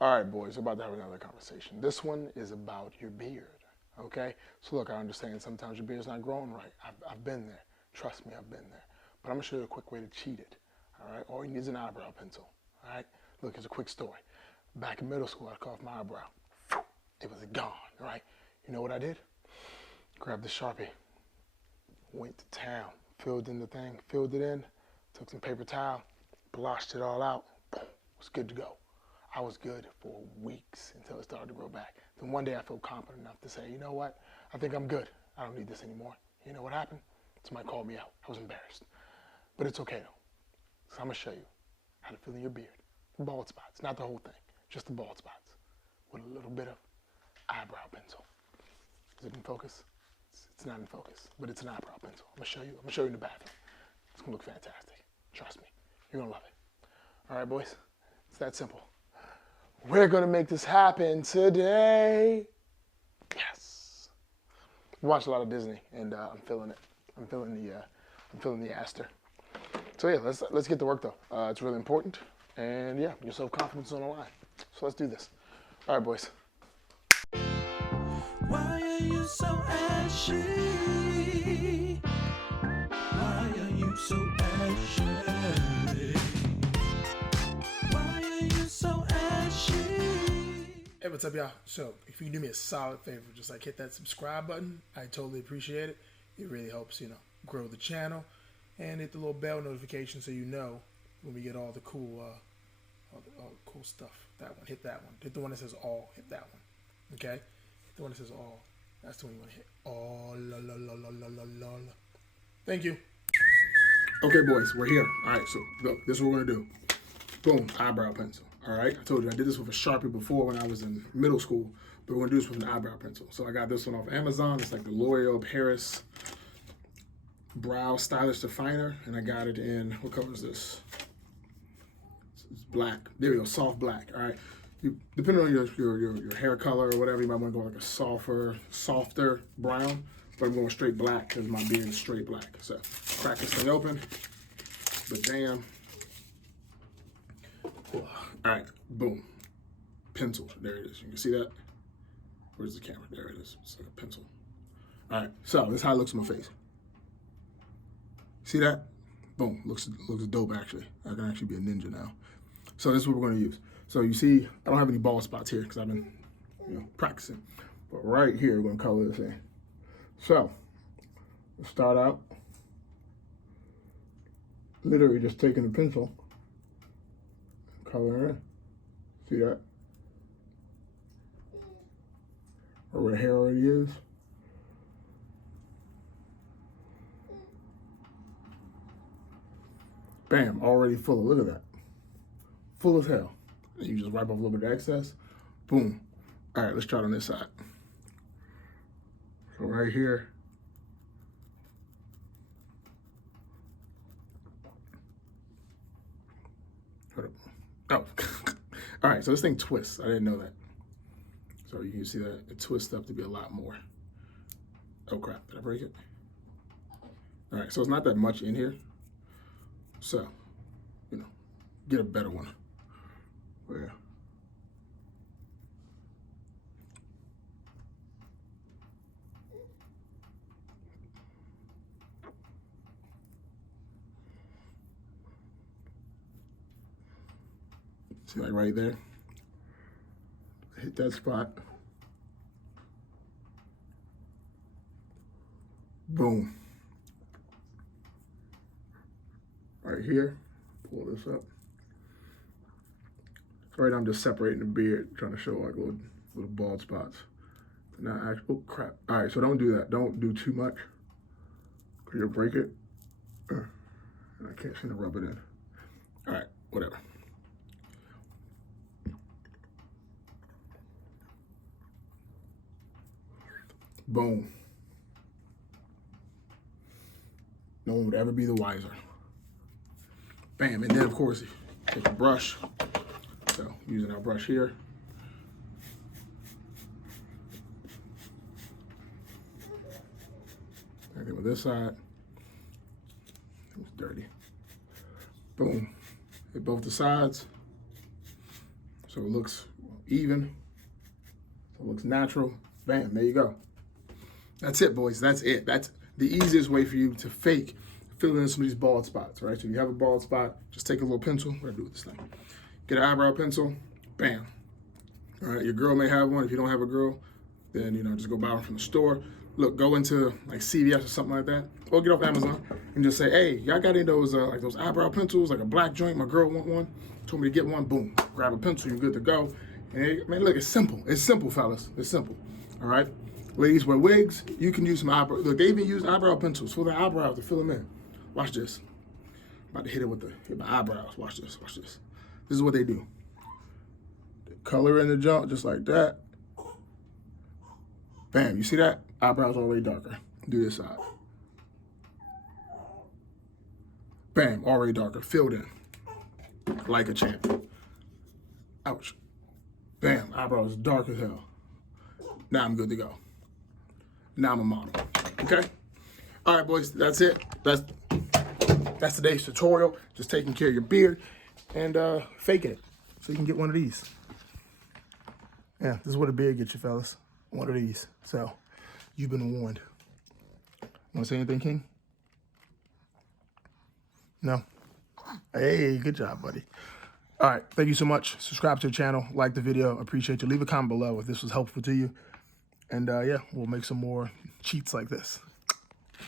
All right, boys, we're about to have another conversation. This one is about your beard, okay? So look, I understand sometimes your beard's not growing right. I've been there. Trust me, I've been there. But I'm gonna show you a quick way to cheat it, all right? All you need is an eyebrow pencil, all right? Look, it's a quick story. Back in middle school, I cut off my eyebrow. It was gone, right? You know what I did? Grabbed the Sharpie, went to town, filled in the thing, filled it in, took some paper towel, blotched it all out, boom, was good to go. I was good for weeks until it started to grow back. Then one day I felt confident enough to say, you know what? I think I'm good. I don't need this anymore. You know what happened? Somebody called me out. I was embarrassed. But it's okay though. So I'm gonna show you how to fill in your beard. The bald spots, not the whole thing, just the bald spots. With a little bit of eyebrow pencil. Is it in focus? It's not in focus, but it's an eyebrow pencil. I'm gonna show you in the bathroom. It's gonna look fantastic. Trust me. You're gonna love it. All right, boys? It's that simple. We're gonna make this happen today. Yes. I watch a lot of Disney, and I'm feeling it. I'm feeling the Aster. So yeah, let's get to work though. It's really important, and yeah, your self-confidence is on the line. So let's do this. All right, boys. Why are you so ashy? Why are you so ashy? Why are you so ashy? Hey, what's up, y'all? So, if you can do me a solid favor, just like hit that subscribe button, I totally appreciate it. It really helps, grow the channel, and hit the little bell notification so you know when we get all the cool, all the cool stuff. That one, hit that one. Hit the one that says all. Hit that one. Okay, hit the one that says all. That's the one you want to hit. All. La la la la la la la. Thank you. Okay, boys, we're here. All right, so look, this is what we're gonna do. Boom, eyebrow pencil. All right, I told you I did this with a Sharpie before when I was in middle school, but we're gonna do this with an eyebrow pencil. So I got this one off Amazon. It's like the L'Oreal Paris Brow Stylish Definer, and I got it in, what color is this? It's black. There we go, soft black. All right, depending on your hair color or whatever, you might want to go like a softer brown. But I'm going straight black because my beard is straight black. So crack this thing open. But damn. All right, boom. Pencil. There it is. You can see that? Where's the camera? There it is. It's like a pencil. All right, so this is how it looks on my face. See that? Boom. Looks dope actually. I can actually be a ninja now. So this is what we're going to use. So you see, I don't have any bald spots here because I've been practicing. But right here, we're going to color this in. So, let's start out literally just taking a pencil, coloring in. See that? Or where the hair already is. Bam, already full. Look at that. Full as hell. And you just wipe off a little bit of excess. Boom. All right, let's try it on this side. So right here, oh, all right, so this thing twists. I didn't know that. So you can see that it twists up to be a lot more. Oh crap, did I break it? All right, so it's not that much in here. So, get a better one. Yeah. See, like right there, hit that spot. Boom. Right here, pull this up. So right now I'm just separating the beard, trying to show like little bald spots. Not actually, oh crap. All right, so don't do that. Don't do too much, because you'll break it. And I can't seem to rub it in. All right, whatever. Boom. No one would ever be the wiser. Bam, and then of course, take a brush. So using our brush here. Same thing with this side. It's dirty. Boom. Hit both the sides. So it looks even. So it looks natural. Bam, there you go. That's it, boys. That's it. That's the easiest way for you to fake filling in some of these bald spots, right? So you have a bald spot, just take a little pencil. What do I do with this thing? Get an eyebrow pencil, bam. All right, your girl may have one. If you don't have a girl, then, you know, just go buy one from the store. Look, go into like CVS or something like that, or get off Amazon and just say, hey, y'all got any of those, like those eyebrow pencils, like a black joint? My girl want one, told me to get one, boom. Grab a pencil, you're good to go. And man, look, it's simple. It's simple, fellas. It's simple, all right? Ladies wear wigs, you can use some eyebrow. Look, they even use eyebrow pencils for the eyebrows to fill them in. Watch this. I'm about to hit it with my eyebrows. Watch this, watch this. This is what they do. They color in the junk just like that. Bam, you see that? Eyebrows already darker. Do this side. Bam, already darker, filled in. Like a champ. Ouch. Bam, eyebrows dark as hell. Now I'm good to go. Now I'm a model, okay? All right, boys, that's it. That's today's tutorial. Just taking care of your beard and faking it so you can get one of these. Yeah, this is what a beard gets you, fellas. One of these. So, you've been warned. Want to say anything, King? No? Hey, good job, buddy. All right, thank you so much. Subscribe to the channel, like the video. Appreciate you. Leave a comment below if this was helpful to you. And yeah, we'll make some more cheats like this.